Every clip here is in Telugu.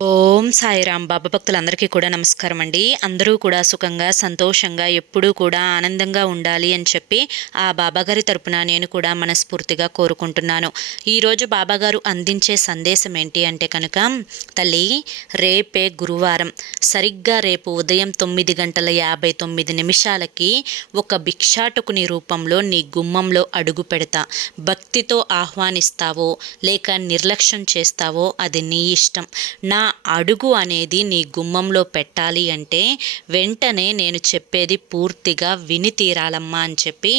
ఓం సాయిరాం. బాబా భక్తులందరికీ కూడా నమస్కారం అండి. అందరూ కూడా సుఖంగా సంతోషంగా ఎప్పుడూ కూడా ఆనందంగా ఉండాలి అని చెప్పి ఆ బాబాగారి తరపున నేను కూడా మనస్ఫూర్తిగా కోరుకుంటున్నాను. ఈరోజు బాబాగారు అందించే సందేశం ఏంటి అంటే కనుక, తల్లి, రేపే గురువారం, సరిగ్గా రేపు ఉదయం 9:59 ఒక భిక్షాటకుని రూపంలో నీ గుమ్మంలో అడుగు పెడతా. భక్తితో ఆహ్వానిస్తావో లేక నిర్లక్ష్యం చేస్తావో అది నీ ఇష్టం. నా అడుగు అనేది నీ గుమ్మంలో పెట్టాలి అంటే వెంటనే నేను చెప్పేది పూర్తిగా విని తీరాలమ్మా అని చెప్పి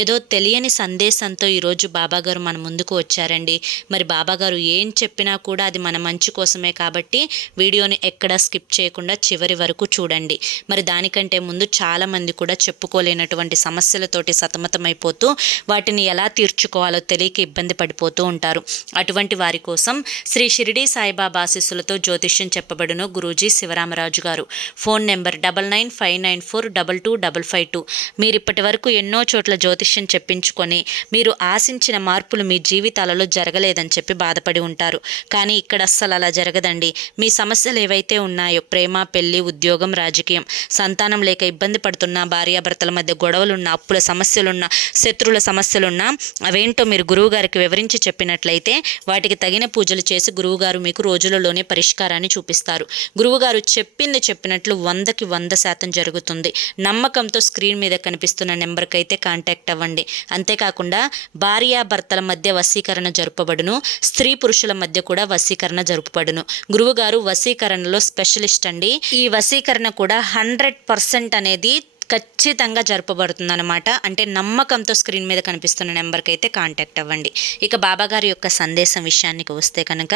ఏదో తెలియని సందేశంతో ఈరోజు బాబాగారు మన ముందుకు వచ్చారండి. మరి బాబాగారు ఏం చెప్పినా కూడా అది మన మంచి కోసమే కాబట్టి వీడియోని ఎక్కడా స్కిప్ చేయకుండా చివరి వరకు చూడండి. మరి దానికంటే ముందు చాలామంది కూడా చెప్పుకోలేనటువంటి సమస్యలతోటి సతమతమైపోతూ వాటిని ఎలా తీర్చుకోవాలో తెలియక ఇబ్బంది పడిపోతూ ఉంటారు. అటువంటి వారి కోసం శ్రీ షిరిడి సాయిబాబా ఆశీస్సులతో జ్యోతిష్యం చెప్పబడును గురూజీ శివరామరాజు గారు. Phone number 9959942255. మీరు ఇప్పటి వరకు ఎన్నో చోట్ల జ్యోతిష్యం చెప్పించుకొని మీరు ఆశించిన మార్పులు మీ జీవితాలలో జరగలేదని చెప్పి బాధపడి ఉంటారు. కానీ ఇక్కడ అస్సలు అలా జరగదండి. మీ సమస్యలు ఏవైతే ఉన్నాయో, ప్రేమ, పెళ్లి, ఉద్యోగం, రాజకీయం, సంతానం లేక ఇబ్బంది పడుతున్న భార్యాభర్తల మధ్య గొడవలున్న, అప్పుల సమస్యలున్న, శత్రువుల సమస్యలున్న, అవేంటో మీరు గురువుగారికి వివరించి చెప్పినట్లయితే వాటికి తగిన పూజలు చేసి గురువుగారు మీకు రోజులలోనే పరిష్కారాన్ని చూపిస్తారు. గురువుగారు చెప్పినట్లు 100% జరుగుతుంది. నమ్మకంతో స్క్రీన్ మీద కనిపిస్తున్న నెంబర్కి అయితే కాంటాక్ట్ అవ్వండి. అంతేకాకుండా భార్యాభర్తల మధ్య వశీకరణ జరుపబడును, స్త్రీ పురుషుల మధ్య కూడా వశీకరణ జరుపబడును. గురువుగారు వశీకరణలో స్పెషలిస్ట్ అండి. ఈ వశీకరణ కూడా 100% అనేది ఖచ్చితంగా జరపబడుతుంది అనమాట. అంటే నమ్మకంతో స్క్రీన్ మీద కనిపిస్తున్న నెంబర్కి అయితే కాంటాక్ట్ అవ్వండి. ఇక బాబాగారి యొక్క సందేశం విషయానికి వస్తే కనుక,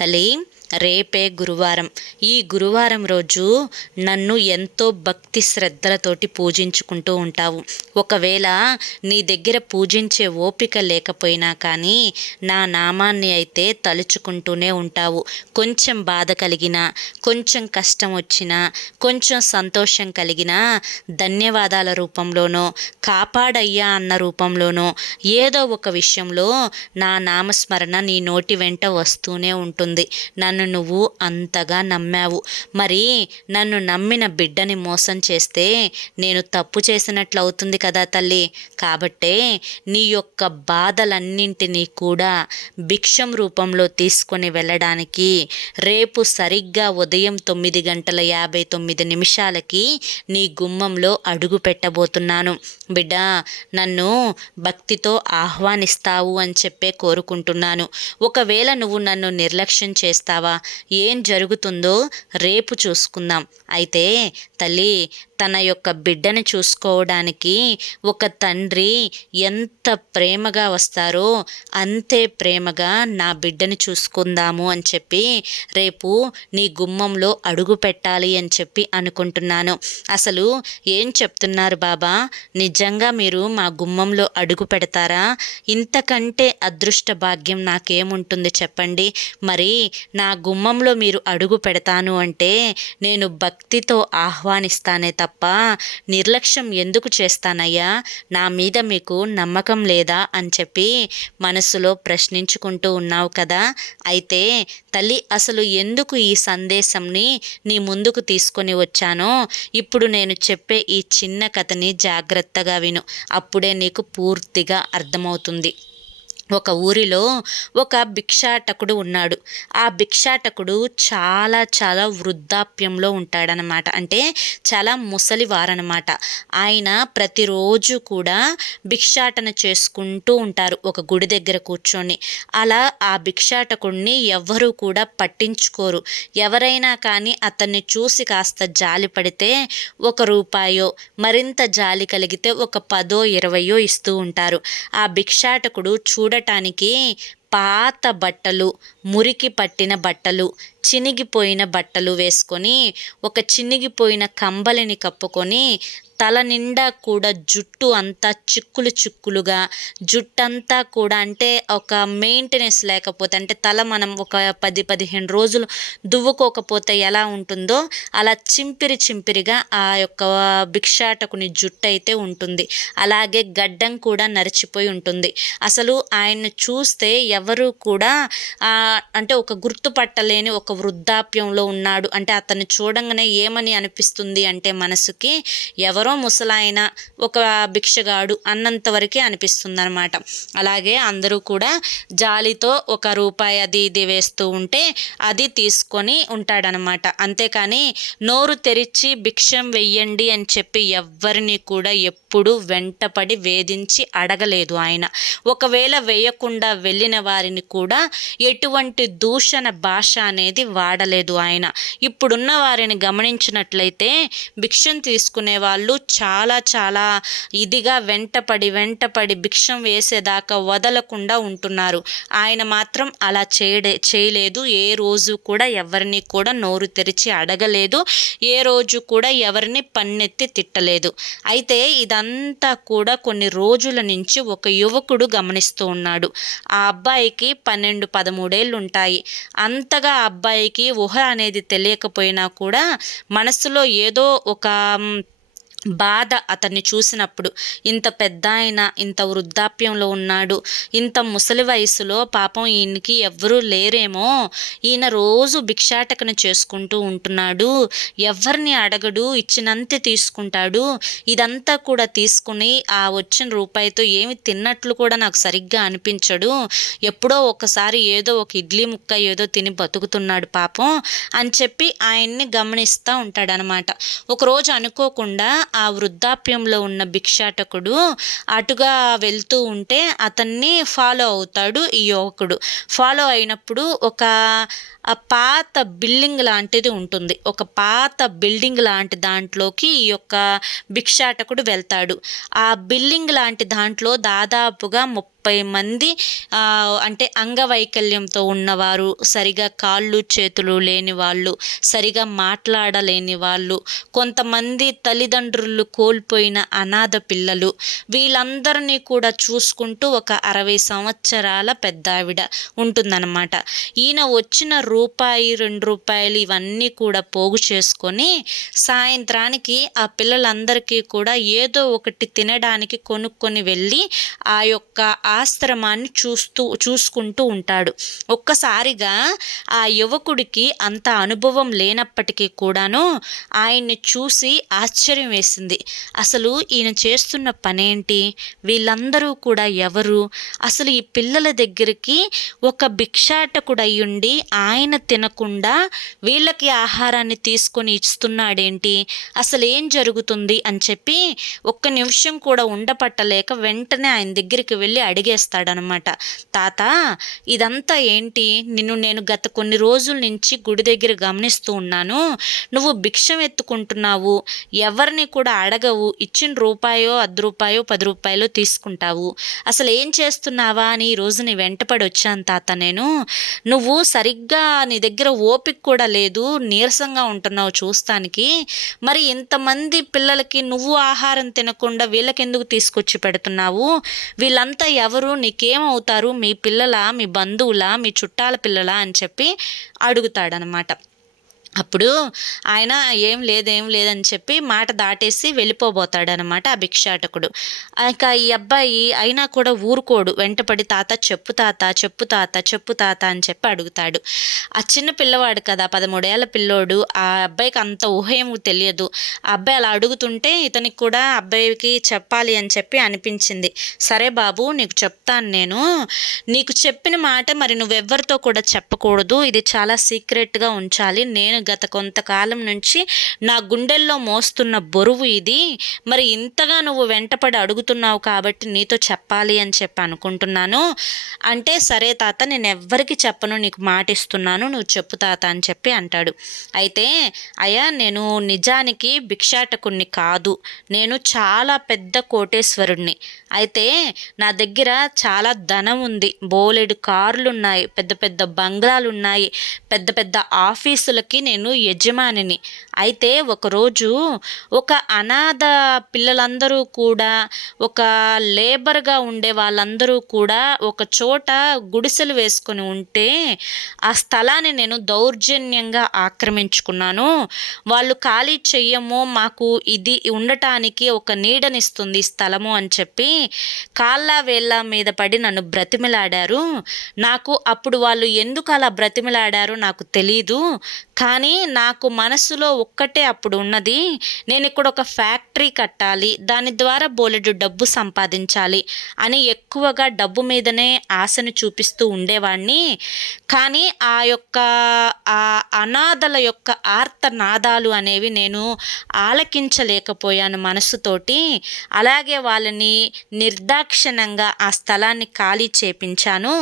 తల్లి, రేపే గురువారం. ఈ గురువారం రోజు నన్ను ఎంతో భక్తి శ్రద్ధలతోటి పూజించుకుంటూ ఉంటావు. ఒకవేళ నీ దగ్గర పూజించే ఓపిక లేకపోయినా కానీ నా నామాన్ని అయితే తలుచుకుంటూనే ఉంటావు. కొంచెం బాధ కలిగినా, కొంచెం కష్టం వచ్చినా, కొంచెం సంతోషం కలిగినా ధన్యవాదాల రూపంలోనో, కాపాడయ్యా అన్న రూపంలోనో ఏదో ఒక విషయంలో నా నామస్మరణ నీ నోటి వెంట వస్తూనే ఉంటుంది. నన్ను నువ్వు అంతగా నమ్మావు. మరి నన్ను నమ్మిన బిడ్డని మోసం చేస్తే నేను తప్పు చేసినట్లు అవుతుంది కదా తల్లి. కాబట్టే నీ యొక్క బాధలన్నింటినీ కూడా భిక్షం రూపంలో తీసుకొని వెళ్ళడానికి రేపు సరిగ్గా ఉదయం 9:59 నీ గుమ్మంలో అడుగు పెట్టబోతున్నాను. బిడ్డ, నన్ను భక్తితో ఆహ్వానిస్తావు అని చెప్పే కోరుకుంటున్నాను. ఒకవేళ నువ్వు నన్ను నిర్లక్ష్యం చేస్తావా, ఏం జరుగుతుందో రేపు చూసుకుందాం. అయితే తల్లి, తన యొక్క బిడ్డని చూసుకోవడానికి ఒక తండ్రి ఎంత ప్రేమగా వస్తారో అంతే ప్రేమగా నా బిడ్డని చూసుకుందాము అని చెప్పి రేపు నీ గుమ్మంలో అడుగు పెట్టాలి అని చెప్పి అనుకుంటున్నాను. అసలు ఏం చెప్తున్నారు బాబా? నిజంగా మీరు మా గుమ్మంలో అడుగు పెడతారా? ఇంతకంటే అదృష్ట భాగ్యం నాకేముంటుంది చెప్పండి. మరి నా గుమ్మంలో మీరు అడుగు పెడతాను అంటే నేను భక్తితో ఆహ్వానిస్తానే తప్ప నిర్లక్ష్యం ఎందుకు చేస్తానయ్యా? నా మీద మీకు నమ్మకం లేదా అని చెప్పి మనసులో ప్రశ్నించుకుంటూ ఉన్నావు కదా. అయితే తల్లి, అసలు ఎందుకు ఈ సందేశంని నీ ముందుకు తీసుకొని వచ్చానో ఇప్పుడు నేను చెప్పే ఈ చిన్న కథని జాగ్రత్తగా విను. అప్పుడే నీకు పూర్తిగా అర్థమవుతుంది. ఒక ఊరిలో ఒక భిక్షాటకుడు ఉన్నాడు. ఆ భిక్షాటకుడు చాలా వృద్ధాప్యంలో ఉంటాడనమాట. అంటే చాలా ముసలివారనమాట. ఆయన ప్రతిరోజు కూడా భిక్షాటన చేసుకుంటూ ఉంటారు ఒక గుడి దగ్గర కూర్చొని. అలా ఆ భిక్షాటకుడిని ఎవ్వరూ కూడా పట్టించుకోరు. ఎవరైనా కానీ అతన్ని చూసి కాస్త జాలి పడితే ₹1, మరింత జాలి కలిగితే ఒక 10, 20 ఇస్తూ ఉంటారు. ఆ భిక్షాటకుడు చూడటానికి పాత బట్టలు, మురికి పట్టిన బట్టలు, చినిగిపోయిన బట్టలు వేసుకొని, ఒక చినిగిపోయిన కంబలిని కప్పుకొని, తల నిండా కూడా జుట్టు అంతా చిక్కులుగా, జుట్టంతా కూడా అంటే ఒక మెయింటెనెన్స్ లేకపోతే, అంటే తల మనం ఒక 10-15 రోజులు దువ్వుకోకపోతే ఎలా ఉంటుందో అలా చింపిరిగా ఆ యొక్క భిక్షాటకుని జుట్టు అయితే ఉంటుంది. అలాగే గడ్డం కూడా నరిచిపోయి ఉంటుంది. అసలు ఆయన్ని చూస్తే ఎవరు కూడా అంటే ఒక గుర్తుపట్టలేని ఒక వృద్ధాప్యంలో ఉన్నాడు అంటే అతన్ని చూడంగానే ఏమని అనిపిస్తుంది అంటే మనసుకి ఎవరో ముసలాయన ఒక భిక్షగాడు అన్నంత వరకే అనిపిస్తుంది అనమాట. అలాగే అందరూ కూడా జాలితో ఒక రూపాయి అది ఇది వేస్తూ ఉంటే అది తీసుకొని ఉంటాడనమాట. అంతేకాని నోరు తెరిచి భిక్షం వెయ్యండి అని చెప్పి ఎవ్వరిని కూడా ఎప్పుడు వెంటపడి వేధించి అడగలేదు ఆయన. ఒకవేళ వేయకుండా వెళ్ళిన వారిని కూడా ఎటువంటి దూషణ భాష అనేది వాడలేదు ఆయన. ఇప్పుడున్న వారిని గమనించినట్లయితే భిక్షం తీసుకునే వాళ్ళు చాలా చాలా ఇదిగా వెంటపడి భిక్షం వేసేదాకా వదలకుండా ఉంటున్నారు. ఆయన మాత్రం అలా చేయలేదు. ఏ రోజు కూడా ఎవరిని కూడా నోరు తెరిచి అడగలేదు. ఏ రోజు కూడా ఎవరిని పన్నెత్తి తిట్టలేదు. అయితే ఇదంతా కూడా కొన్ని రోజుల నుంచి ఒక యువకుడు గమనిస్తూ ఉన్నాడు. ఆ అబ్బాయికి 12-13 ఏళ్ళు ఉంటాయి. అంతగా ఆ అబ్బాయికి ఊహ అనేది తెలియకపోయినా కూడా మనసులో ఏదో ఒక బాధ అతన్ని చూసినప్పుడు, ఇంత పెద్ద ఆయన ఇంత వృద్ధాప్యంలో ఉన్నాడు, ఇంత ముసలి వయసులో పాపం ఈయనకి ఎవ్వరూ లేరేమో, ఈయన రోజు భిక్షాటకను చేసుకుంటూ ఉంటున్నాడు, ఎవరిని అడగడు, ఇచ్చినంతే తీసుకుంటాడు, ఇదంతా కూడా తీసుకుని ఆ వచ్చిన రూపాయితో ఏమి తిన్నట్లు కూడా నాకు సరిగ్గా అనిపించడు, ఎప్పుడో ఒకసారి ఏదో ఒక ఇడ్లీ ముక్క ఏదో తిని బతుకుతున్నాడు పాపం అని చెప్పి ఆయన్ని గమనిస్తూ ఉంటాడనమాట. ఒకరోజు అనుకోకుండా ఆ వృద్ధాప్యంలో ఉన్న భిక్షాటకుడు అటుగా వెళ్తూ ఉంటే అతన్ని ఫాలో అవుతాడు ఈ యువకుడు. ఫాలో అయినప్పుడు ఒక పాత బిల్డింగ్ లాంటిది ఉంటుంది. ఒక పాత బిల్డింగ్ లాంటి దాంట్లోకి ఈ యొక్క భిక్షాటకుడు వెళ్తాడు. ఆ బిల్డింగ్ లాంటి దాంట్లో దాదాపుగా 30 మంది అంటే అంగవైకల్యంతో ఉన్నవారు, సరిగా కాళ్ళు చేతులు లేని వాళ్ళు, సరిగా మాట్లాడలేని వాళ్ళు, కొంతమంది తల్లిదండ్రులు కోల్పోయిన అనాథ పిల్లలు, వీళ్ళందరినీ కూడా చూసుకుంటూ ఒక 60 సంవత్సరాల పెద్దావిడ ఉంటుందన్నమాట. ఈయన వచ్చిన రూపాయి 2 రూపాయలు ఇవన్నీ కూడా పోగు చేసుకొని సాయంత్రానికి ఆ పిల్లలందరికీ కూడా ఏదో ఒకటి తినడానికి కొనుక్కొని వెళ్ళి ఆ యొక్క ఆశ్రమాన్ని చూసుకుంటూ ఉంటాడు. ఒక్కసారిగా ఆ యువకుడికి అంత అనుభవం లేనప్పటికీ కూడాను ఆయన్ని చూసి ఆశ్చర్యం వేసింది. అసలు ఈయన చేస్తున్న పనేంటి, వీళ్ళందరూ కూడా ఎవరు, అసలు ఈ పిల్లల దగ్గరికి ఒక భిక్షాటకుడు అయ్యుండి ఆయన తినకుండా వీళ్ళకి ఆహారాన్ని తీసుకొని ఇస్తున్నాడేంటి, అసలు ఏం జరుగుతుంది అని చెప్పి ఒక్క నిమిషం కూడా ఉండపట్టలేక వెంటనే ఆయన దగ్గరికి వెళ్ళి అడిగేస్తాడనమాట. తాత, ఇదంతా ఏంటి, నేను గత కొన్ని రోజుల నుంచి గుడి దగ్గర గమనిస్తూ ఉన్నాను, నువ్వు భిక్షం ఎత్తుకుంటున్నావు, ఎవరిని కూడా అడగవు, ఇచ్చిన రూపాయో 10 రూపాయో 10 రూపాయలు తీసుకుంటావు, అసలు ఏం చేస్తున్నావా అని ఈరోజు నీ వెంటపడి వచ్చాను తాత నేను. నువ్వు సరిగ్గా నీ దగ్గర ఓపిక కూడా లేదు, నీరసంగా ఉంటున్నావు చూస్తానికి, మరి ఇంతమంది పిల్లలకి నువ్వు ఆహారం తినకుండా వీళ్ళకెందుకు తీసుకొచ్చి పెడుతున్నావు, వీళ్ళంతా ఎవరు, నీకేమవుతారు, మీ పిల్లలా, మీ బంధువులా, మీ చుట్టాల పిల్లలా అని చెప్పి అడుగుతాడనమాట. అప్పుడు ఆయన ఏం లేదని చెప్పి మాట దాటేసి వెళ్ళిపోబోతాడనమాట ఆ భిక్షాటకుడు. ఇక ఈ అబ్బాయి అయినా కూడా ఊరుకోడు, వెంటపడి తాత చెప్పు తాత అని చెప్పి అడుగుతాడు. ఆ చిన్న పిల్లవాడు కదా, 13 ఏళ్ల పిల్లోడు, ఆ అబ్బాయికి అంత ఊహేమో తెలియదు. ఆ అబ్బాయి అలా అడుగుతుంటే ఇతనికి కూడా అబ్బాయికి చెప్పాలి అని చెప్పి అనిపించింది. సరే బాబు, నీకు చెప్తాను నేను, నీకు చెప్పిన మాట మరి నువ్వెవ్వరితో కూడా చెప్పకూడదు, ఇది చాలా సీక్రెట్గా ఉంచాలి, నేను గత కొంతకాలం నుంచి నా గుండెల్లో మోస్తున్న బరువు ఇది, మరి ఇంతగా నువ్వు వెంటపడి అడుగుతున్నావు కాబట్టి నీతో చెప్పాలి అని చెప్పి అనుకుంటున్నాను అంటే, సరే తాత నేను ఎవ్వరికి చెప్పను, నీకు మాట ఇస్తున్నాను, నువ్వు చెప్పు తాత అని చెప్పి అంటాడు. అయితే అయ్యా, నేను నిజానికి భిక్షాటకుణ్ణి కాదు, నేను చాలా పెద్ద కోటేశ్వరుణ్ణి. అయితే నా దగ్గర చాలా ధనం ఉంది, బోలెడు కార్లు ఉన్నాయి, పెద్ద పెద్ద బంగ్లాలు ఉన్నాయి, పెద్ద పెద్ద ఆఫీసులకి నేను యజమానిని. అయితే ఒకరోజు ఒక అనాథ పిల్లలందరూ కూడా, ఒక లేబర్‌గా ఉండే వాళ్ళందరూ కూడా ఒక చోట గుడిసెలు వేసుకొని ఉంటే, ఆ స్థలాన్ని నేను దౌర్జన్యంగా ఆక్రమించుకున్నాను. వాళ్ళు ఖాళీ చెయ్యము, మాకు ఇది ఉండటానికి ఒక నీడనిస్తుంది ఈ స్థలము అని చెప్పి కాళ్ళ వేళ్ళ మీద పడి నన్ను బ్రతిమిలాడారు. నాకు అప్పుడు వాళ్ళు ఎందుకు అలా బ్రతిమిలాడారో నాకు తెలీదు. కానీ నాకు మనసులో ఒక్కటే అప్పుడు ఉన్నది, నేను ఇక్కడ ఒక ఫ్యాక్టరీ కట్టాలి, దాని ద్వారా బోలెడు డబ్బు సంపాదించాలి అని ఎక్కువగా డబ్బు మీదనే ఆశను చూపిస్తూ ఉండేవాడిని. కానీ ఆ అనాథల యొక్క ఆర్తనాదాలు అనేవి నేను ఆలకించలేకపోయాను మనసుతోటి. అలాగే వాళ్ళని నిర్దాక్షిణ్యంగా ఆ స్థలాన్ని ఖాళీ చేపించాను.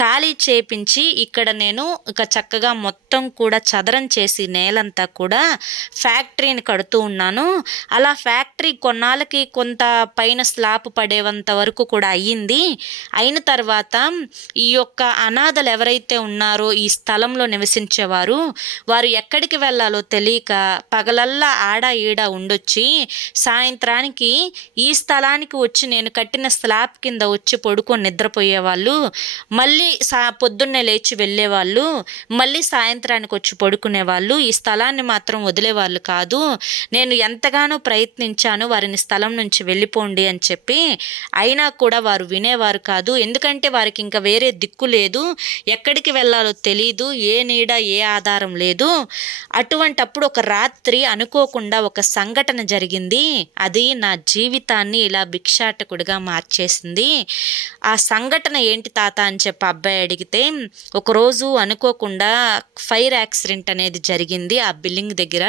ఖాళీ చేపించి ఇక్కడ నేను ఇక చక్కగా మొత్తం కూడా చదరం చేసి నేలంతా కూడా ఫ్యాక్టరీని కడుతూ ఉన్నాను. అలా ఫ్యాక్టరీ కొన్నాళ్ళకి కొంత పైన స్లాబ్ పడేంత వరకు కూడా అయ్యింది. అయిన తర్వాత ఈ యొక్క అనాథలు ఎవరైతే ఉన్నారో ఈ స్థలంలో నివసించేవారు, వారు ఎక్కడికి వెళ్ళాలో తెలియక పగలల్లా ఆడ ఈడ ఉండొచ్చి సాయంత్రానికి ఈ స్థలానికి వచ్చి నేను కట్టిన స్లాబ్ కింద వచ్చి పడుకొని నిద్రపోయేవాళ్ళు. మళ్ళీ పొద్దున్నే లేచి వెళ్ళేవాళ్ళు, మళ్ళీ సాయంత్రానికి వచ్చి పడుకునేవాళ్ళు. ఈ స్థలాన్ని మాత్రం వదిలేవాళ్ళు కాదు. నేను ఎంతగానో ప్రయత్నించాను వారిని స్థలం నుంచి వెళ్ళిపోండి అని చెప్పి, అయినా కూడా వారు వినేవారు కాదు. ఎందుకంటే వారికి ఇంకా వేరే దిక్కు లేదు, ఎక్కడికి వెళ్ళాలో తెలీదు, ఏ నీడ ఏ ఆధారం లేదు. అటువంటప్పుడు ఒక రాత్రి అనుకోకుండా ఒక సంఘటన జరిగింది. అది నా జీవితాన్ని ఇలా భిక్షాటకుడిగా మార్చేసింది. ఆ సంఘటన ఏంటి తాత అని చెప్పి అబ్బాయి అడిగితే, ఒకరోజు అనుకోకుండా ఫైర్ యాక్సిడెంట్ అనేది జరిగింది ఆ బిల్డింగ్ దగ్గర.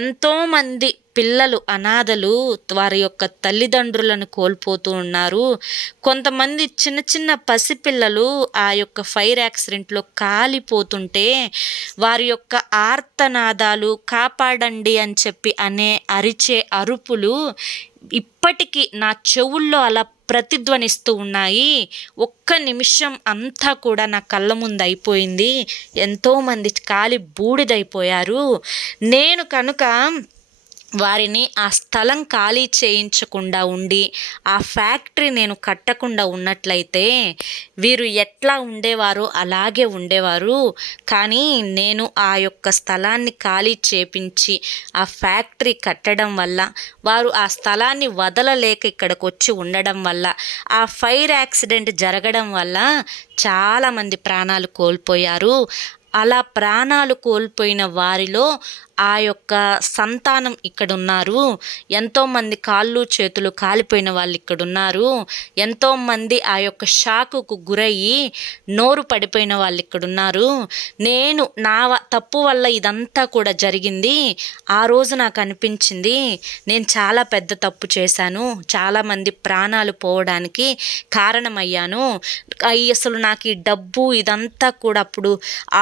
ఎంతోమంది పిల్లలు అనాథలు వారి యొక్క తల్లిదండ్రులను కోల్పోతూ ఉన్నారు. కొంతమంది చిన్న చిన్న పసిపిల్లలు ఆ యొక్క ఫైర్ యాక్సిడెంట్లో కాలిపోతుంటే వారి యొక్క ఆర్తనాదాలు, కాపాడండి అని చెప్పి అరిచే అరుపులు ఇప్పటికీ నా చెవుల్లో అలా ప్రతిధ్వనిస్తూ ఉన్నాయి. ఒక్క నిమిషం అంతా కూడా నా కళ్ళ ముందు అయిపోయింది. ఎంతోమంది కాలి బూడిదైపోయారు. నేను కనుక వారిని ఆ స్థలం ఖాళీ చేయించకుండా ఉండి ఆ ఫ్యాక్టరీ నేను కట్టకుండా ఉన్నట్లయితే వీరు ఎట్లా ఉండేవారో అలాగే ఉండేవారు. కానీ నేను ఆ యొక్క స్థలాన్ని ఖాళీ చేపించి ఆ ఫ్యాక్టరీ కట్టడం వల్ల, వారు ఆ స్థలాన్ని వదలలేక ఇక్కడికి వచ్చి ఉండడం వల్ల, ఆ ఫైర్ యాక్సిడెంట్ జరగడం వల్ల చాలామంది ప్రాణాలు కోల్పోయారు. అలా ప్రాణాలు కోల్పోయిన వారిలో ఆ యొక్క సంతానం ఇక్కడున్నారు. ఎంతోమంది కాళ్ళు చేతులు కాలిపోయిన వాళ్ళు ఇక్కడున్నారు. ఎంతోమంది ఆ యొక్క షాకుకు గురయ్యి నోరు పడిపోయిన వాళ్ళు ఇక్కడున్నారు. నేను నా తప్పు వల్ల ఇదంతా కూడా జరిగింది. ఆ రోజు నాకు అనిపించింది, నేను చాలా పెద్ద తప్పు చేశాను, చాలామంది ప్రాణాలు పోవడానికి కారణమయ్యాను. అసలు నాకు ఈ డబ్బు ఇదంతా కూడా అప్పుడు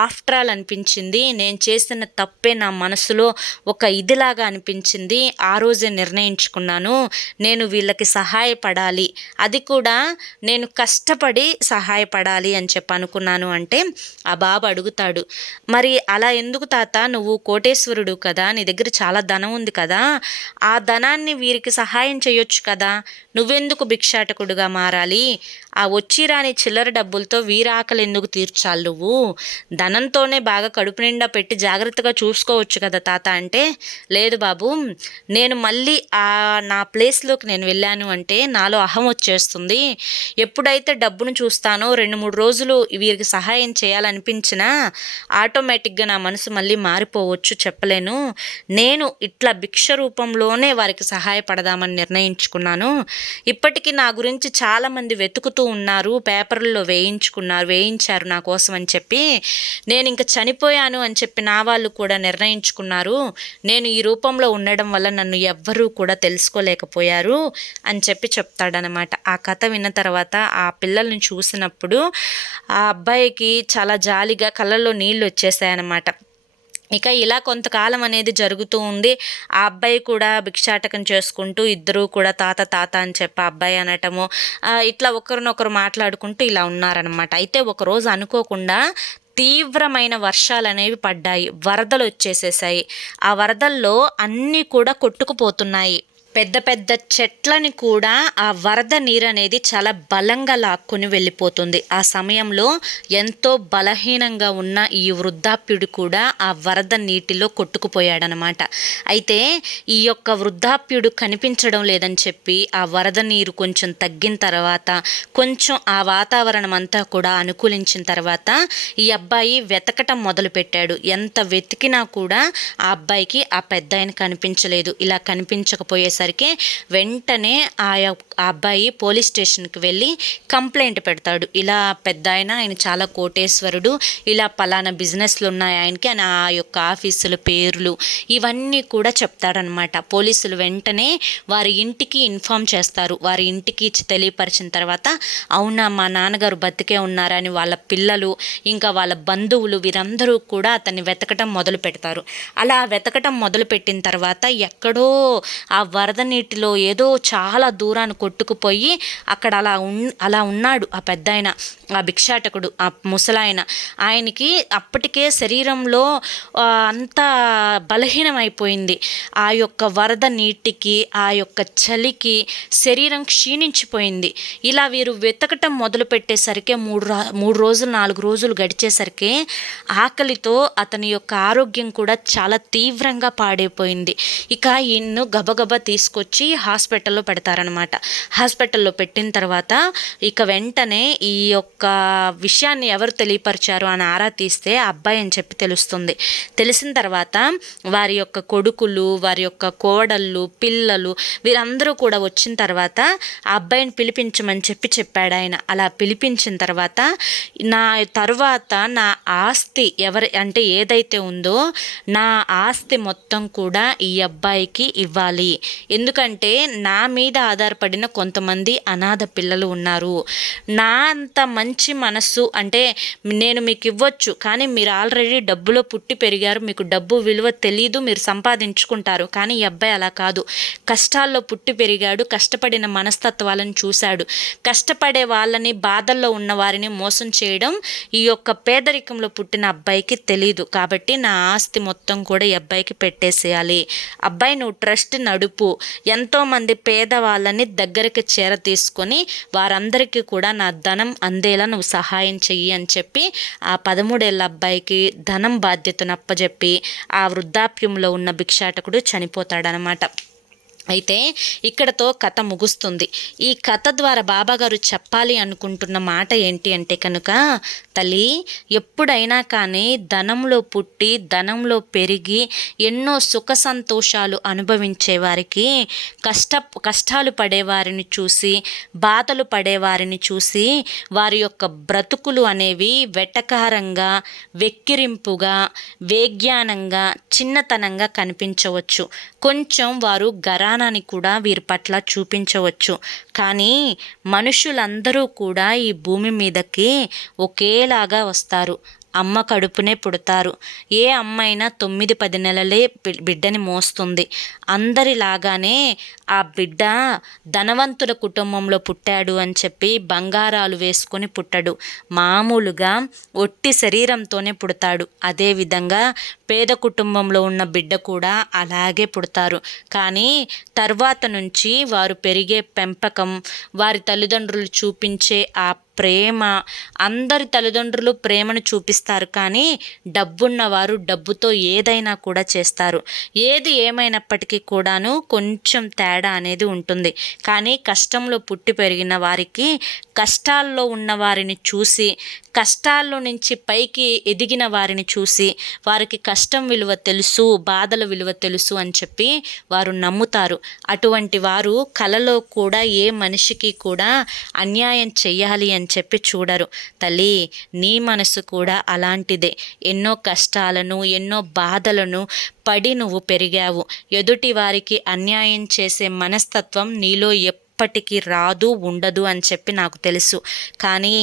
ఆఫ్టర్ ఆల్ అనిపించింది. నేను చేసిన తప్పే నా మనసులో ఒక ఇదిలాగా అనిపించింది. ఆ రోజే నిర్ణయించుకున్నాను, నేను వీళ్ళకి సహాయపడాలి, అది కూడా నేను కష్టపడి సహాయపడాలి అని చెప్పి అనుకున్నాను. అంటే ఆ బాబు అడుగుతాడు, మరి అలా ఎందుకు తాత, నువ్వు కోటేశ్వరుడు కదా, నీ దగ్గర చాలా ధనం ఉంది కదా, ఆ ధనాన్ని వీరికి సహాయం చేయొచ్చు కదా, నువ్వెందుకు భిక్షాటకుడుగా మారాలి, ఆ వచ్చి రాని చిల్లర డబ్బులతో వీరాకలి ఎందుకు తీర్చాలి, నువ్వు ధనంతోనే బాగా కడుపు నిండా పెట్టి జాగ్రత్తగా చూసుకోవచ్చు కదా తాత అంటే, లేదు బాబు, నేను మళ్ళీ నా ప్లేస్లోకి నేను వెళ్ళాను అంటే నాలో అహం వచ్చేస్తుంది. ఎప్పుడైతే డబ్బును చూస్తానో 2-3 రోజులు వీరికి సహాయం చేయాలనిపించినా ఆటోమేటిక్గా నా మనసు మళ్ళీ మారిపోవచ్చు, చెప్పలేను. నేను ఇట్లా భిక్ష రూపంలోనే వారికి సహాయపడదామని నిర్ణయించుకున్నాను. ఇప్పటికీ నా గురించి చాలామంది వెతుకుతూ ఉన్నారు, పేపర్లలో వేయించారు నా కోసం అని చెప్పి. నేను ఇంక చనిపోయాను అని చెప్పి నా వాళ్ళు కూడా నిర్ణయించుకున్నారు. నేను ఈ రూపంలో ఉండడం వల్ల నన్ను ఎవ్వరూ కూడా తెలుసుకోలేకపోయారు అని చెప్పి చెప్తాడనమాట. ఆ కథ విన్న తర్వాత ఆ పిల్లల్ని చూసినప్పుడు ఆ అబ్బాయికి చాలా జాలిగా కళ్ళల్లో నీళ్ళు వచ్చేసాయన్నమాట. ఇక ఇలా కొంతకాలం అనేది జరుగుతూ ఉంది. ఆ అబ్బాయి కూడా భిక్షాటకం చేసుకుంటూ ఇద్దరూ కూడా తాత తాత అని చెప్పి ఆ అబ్బాయి అనటము, ఇట్లా ఒకరినొకరు మాట్లాడుకుంటూ ఇలా ఉన్నారనమాట. అయితే ఒకరోజు అనుకోకుండా తీవ్రమైన వర్షాలనేవి పడ్డాయి. వరదలు వచ్చేసేసాయి. ఆ వరదల్లో అన్నీ కూడా కొట్టుకుపోతున్నాయి. పెద్ద పెద్ద చెట్లని కూడా ఆ వరద నీరు అనేది చాలా బలంగా లాక్కొని వెళ్ళిపోతుంది. ఆ సమయంలో ఎంతో బలహీనంగా ఉన్న ఈ వృద్ధాప్యుడు కూడా ఆ వరద నీటిలో కొట్టుకుపోయాడనమాట. అయితే ఈ యొక్క వృద్ధాప్యుడు కనిపించడం లేదని చెప్పి ఆ వరద నీరు కొంచెం తగ్గిన తర్వాత, కొంచెం ఆ వాతావరణం అంతా కూడా అనుకూలించిన తర్వాత ఈ అబ్బాయి వెతకటం మొదలుపెట్టాడు. ఎంత వెతికినా కూడా ఆ అబ్బాయికి ఆ పెద్దాయన కనిపించలేదు. ఇలా కనిపించకపోయేసరికి వెంటనే ఆ అబ్బాయి పోలీస్ స్టేషన్కి వెళ్ళి కంప్లైంట్ పెడతాడు. ఇలా ఆయన చాలా కోటేశ్వరుడు, ఇలా పలానా బిజినెస్లు ఉన్నాయి ఆయనకి అని ఆ యొక్క ఆఫీసుల పేర్లు ఇవన్నీ కూడా చెప్తాడనమాట. పోలీసులు వెంటనే వారి ఇంటికి ఇన్ఫామ్ చేస్తారు. వారి ఇంటికి తెలియపరిచిన తర్వాత అవునా మా నాన్నగారు బతికే ఉన్నారని వాళ్ళ పిల్లలు ఇంకా వాళ్ళ బంధువులు వీరందరూ కూడా అతన్ని వెతకటం మొదలు పెడతారు. అలా వెతకటం మొదలుపెట్టిన తర్వాత ఎక్కడో ఆ వరద నీటిలో ఏదో చాలా దూరాన్ని కొట్టుకుపోయి అక్కడ అలా ఉన్నాడు ఆ పెద్దాయన, ఆ భిక్షాటకుడు, ఆ ముసలాయన. ఆయనకి అప్పటికే శరీరంలో అంతా బలహీనమైపోయింది. ఆ యొక్క వరద నీటికి, ఆ యొక్క చలికి శరీరం క్షీణించిపోయింది. ఇలా వీరు వెతకటం మొదలు పెట్టేసరికి 3 రోజులు 4 రోజులు గడిచేసరికి ఆకలితో అతని యొక్క ఆరోగ్యం కూడా చాలా తీవ్రంగా పాడైపోయింది. ఇక ఈయన్ను గబగబా తీసుకొచ్చి హాస్పిటల్లో పెడతారనమాట. హాస్పిటల్లో పెట్టిన తర్వాత ఇక వెంటనే ఈ యొక్క విషయాన్ని ఎవరు తెలియపరిచారు అని ఆరా తీస్తే అబ్బాయి అని చెప్పి తెలుస్తుంది. తెలిసిన తర్వాత వారి యొక్క కొడుకులు, వారి యొక్క కోడళ్ళు, పిల్లలు వీరందరూ కూడా వచ్చిన తర్వాత ఆ అబ్బాయిని పిలిపించమని చెప్పాడు ఆయన. అలా పిలిపించిన తర్వాత నా ఆస్తి అంటే ఏదైతే ఉందో నా ఆస్తి మొత్తం కూడా ఈ అబ్బాయికి ఇవ్వాలి. ఎందుకంటే నా మీద ఆధారపడిన కొంతమంది అనాథ పిల్లలు ఉన్నారు. నా అంత మంచి మనస్సు అంటే నేను మీకు ఇవ్వచ్చు, కానీ మీరు ఆల్రెడీ డబ్బులో పుట్టి పెరిగారు, మీకు డబ్బు విలువ తెలీదు, మీరు సంపాదించుకుంటారు. కానీ ఈ అబ్బాయి అలా కాదు. కష్టాల్లో పుట్టి పెరిగాడు, కష్టపడిన మనస్తత్వాలను చూశాడు. కష్టపడే వాళ్ళని, బాధల్లో ఉన్న వారిని మోసం చేయడం ఈ యొక్క పేదరికంలో పుట్టిన అబ్బాయికి తెలీదు. కాబట్టి నా ఆస్తి మొత్తం కూడా ఈ అబ్బాయికి పెట్టేసేయాలి. అబ్బాయి నువ్వు ట్రస్ట్ నడుపు, ఎంతోమంది పేదవాళ్ళని దగ్గరికి చేర తీసుకొని వారందరికీ కూడా నా ధనం అందేలా నువ్వు సహాయం చెయ్యి అని చెప్పి ఆ 13 ఏళ్ళ అబ్బాయికి ధనం బాధ్యతను అప్పచెప్పి ఆ వృద్ధాప్యంలో ఉన్న భిక్షాటకుడు చనిపోతాడనమాట. అయితే ఇక్కడతో కథ ముగుస్తుంది. ఈ కథ ద్వారా బాబాగారు చెప్పాలి అనుకుంటున్న మాట ఏంటి అంటే కనుక, తల్లి ఎప్పుడైనా కానీ ధనంలో పుట్టి ధనంలో పెరిగి ఎన్నో సుఖ సంతోషాలు అనుభవించే వారికి కష్టాలు పడేవారిని చూసి, బాధలు పడేవారిని చూసి వారి యొక్క బ్రతుకులు అనేవి వెటకారంగా, వెక్కిరింపుగా, వేగ్యానంగా, చిన్నతనంగా కనిపించవచ్చు. కొంచెం వారు గరానాన్ని కూడా వీరి పట్ల చూపించవచ్చు. కానీ మనుషులందరూ కూడా ఈ భూమి మీదకి ఒకేలాగా వస్తారు. అమ్మ కడుపునే పుడతారు. ఏ అమ్మైనా 9-10 నెలలే బిడ్డని మోస్తుంది. అందరిలాగానే ఆ బిడ్డ ధనవంతుల కుటుంబంలో పుట్టాడు అని చెప్పి బంగారాలు వేసుకొని పుట్టడు. మామూలుగా ఒట్టి శరీరంతోనే పుడతాడు. అదేవిధంగా పేద కుటుంబంలో ఉన్న బిడ్డ కూడా అలాగే పుడతారు. కానీ తర్వాత నుంచి వారు పెరిగే పెంపకం, వారి తల్లిదండ్రులు చూపించే ఆ ప్రేమ, అందరి తల్లిదండ్రులు ప్రేమను చూపిస్తారు. కానీ డబ్బున్నవారు డబ్బుతో ఏదైనా కూడా చేస్తారు. ఏది ఏమైనప్పటికీ కూడాను కొంచెం తేడా అనేది ఉంటుంది. కానీ కష్టంలో పుట్టి పెరిగిన వారికి, కష్టాల్లో ఉన్న వారిని చూసి, కష్టాల్లో నుంచి పైకి ఎదిగిన వారిని చూసి వారికి కష్టం విలువ తెలుసు, బాధల విలువ తెలుసు అని చెప్పి వారు నమ్ముతారు. అటువంటి వారు కలలో కూడా ఏ మనిషికి కూడా అన్యాయం చెయ్యాలి అని చెప్పి చూడరు. తల్లి నీ మనసు కూడా అలాంటిదే. ఎన్నో కష్టాలను, ఎన్నో బాధలను పడి నువ్వు పెరిగావు. ఎదుటి వారికి అన్యాయం చేసే మనస్తత్వం నీలో ఎప్పటికీ రాదు, ఉండదు అని చెప్పి నాకు తెలుసు. కానీ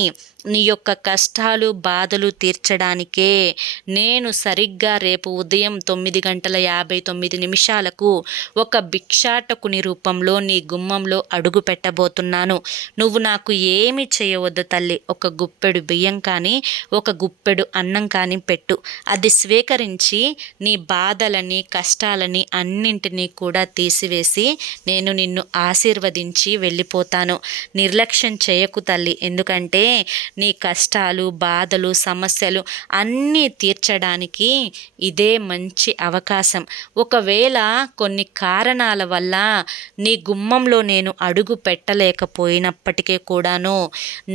నీ యొక్క కష్టాలు బాధలు తీర్చడానికే నేను సరిగ్గా రేపు ఉదయం 9:59 ఒక భిక్షాటకుని రూపంలో నీ గుమ్మంలో అడుగు పెట్టబోతున్నాను. నువ్వు నాకు ఏమి చేయవద్దు తల్లి. ఒక గుప్పెడు బియ్యం కానీ ఒక గుప్పెడు అన్నం కానీ పెట్టు. అది స్వీకరించి నీ బాధలని కష్టాలని అన్నింటినీ కూడా తీసివేసి నేను నిన్ను ఆశీర్వదించి వెళ్ళిపోతాను. నిర్లక్ష్యం చేయకు తల్లి. ఎందుకంటే నీ కష్టాలు బాధలు సమస్యలు అన్నీ తీర్చడానికి ఇదే మంచి అవకాశం. ఒకవేళ కొన్ని కారణాల వల్ల నీ గుమ్మంలో నేను అడుగు పెట్టలేకపోయినప్పటికీ కూడాను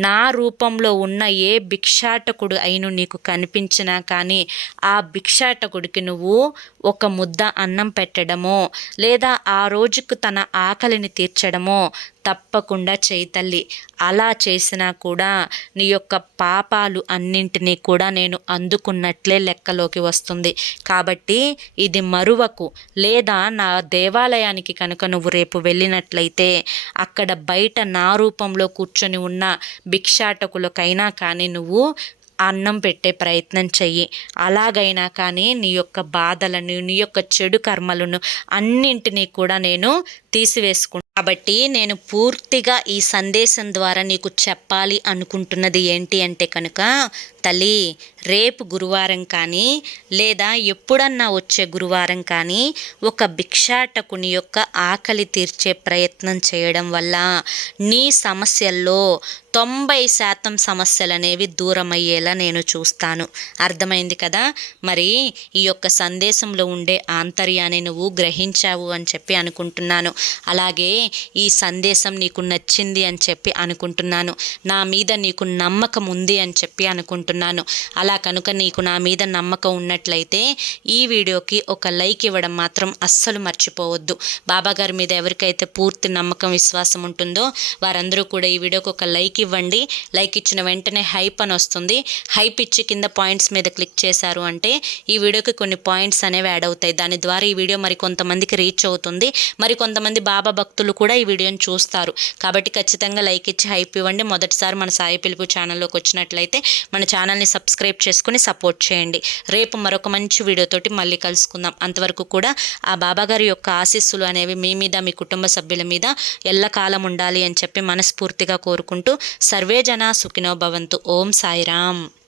నా రూపంలో ఉన్న ఏ భిక్షాటకుడు అయిన నీకు కనిపించినా కానీ ఆ భిక్షాటకుడికి నువ్వు ఒక ముద్ద అన్నం పెట్టడమో లేదా ఆ రోజుకు తన ఆకలిని తీర్చడమో తప్పకుండా చేయి తల్లి. అలా చేసినా కూడా నీ యొక్క పాపాలు అన్నింటినీ కూడా నేను అందుకున్నట్లే లెక్కలోకి వస్తుంది. కాబట్టి ఇది మరువకు. లేదా నా దేవాలయానికి కనుక నువ్వు రేపు వెళ్ళినట్లయితే అక్కడ బయట నా రూపంలో కూర్చొని ఉన్న భిక్షాటకులకైనా కానీ నువ్వు అన్నం పెట్టే ప్రయత్నం చెయ్యి. అలాగైనా కానీ నీ యొక్క బాధలను నీ యొక్క చెడు కర్మలను అన్నింటినీ కూడా నేను తీసివేసుకుంటాను. కాబట్టి నేను పూర్తిగా ఈ సందేశం ద్వారా నీకు చెప్పాలి అనుకుంటున్నది ఏంటి అంటే కనుక తల్లి, రేపు గురువారం కానీ లేదా ఎప్పుడన్నా వచ్చే గురువారం కానీ ఒక భిక్షాటకుని యొక్క ఆకలి తీర్చే ప్రయత్నం చేయడం వల్ల నీ సమస్యల్లో 90% సమస్యలు అనేవి దూరమయ్యేలా నేను చూస్తాను. అర్థమైంది కదా? మరి ఈ యొక్క సందేశంలో ఉండే ఆంతర్యాన్ని నువ్వు గ్రహించావు అని చెప్పి అనుకుంటున్నాను. అలాగే ఈ సందేశం నీకు నచ్చింది అని చెప్పి అనుకుంటున్నాను. నా మీద నీకు నమ్మకం ఉంది అని చెప్పి అనుకుంటున్నాను. అలా కనుక నీకు నా మీద నమ్మకం ఉన్నట్లయితే ఈ వీడియోకి ఒక లైక్ ఇవ్వడం మాత్రం అస్సలు మర్చిపోవద్దు. బాబాగారి మీద ఎవరికైతే పూర్తి నమ్మకం విశ్వాసం ఉంటుందో వారందరూ కూడా ఈ వీడియోకి ఒక లైక్ ఇవ్వండి. లైక్ ఇచ్చిన వెంటనే హైప్ అని వస్తుంది. హైప్ ఇచ్చి కింద పాయింట్స్ మీద క్లిక్ చేశారు అంటే ఈ వీడియోకి కొన్ని పాయింట్స్ అనేవి యాడ్ అవుతాయి. దాని ద్వారా ఈ వీడియో మరి కొంతమందికి రీచ్ అవుతుంది. మరి కొంతమంది బాబా భక్తులు కూడా ఈ వీడియోని చూస్తారు. కాబట్టి ఖచ్చితంగా లైక్ ఇచ్చి హైప్ ఇవ్వండి. మొదటిసారి మన సాయి పిలుపు ఛానల్లోకి వచ్చినట్లయితే మన ఛానల్ని సబ్స్క్రైబ్ చేసుకుని సపోర్ట్ చేయండి. రేపు మరొక మంచి వీడియోతోటి మళ్ళీ కలుసుకుందాం. అంతవరకు కూడా ఆ బాబాగారి యొక్క ఆశీస్సులు అనేవి మీ మీద మీ కుటుంబ సభ్యుల మీద ఎల్లకాలం ఉండాలి అని చెప్పి మనస్ఫూర్తిగా కోరుకుంటూ సర్వే జనా సుఖినో భవంతు. ఓం సాయిరామ్.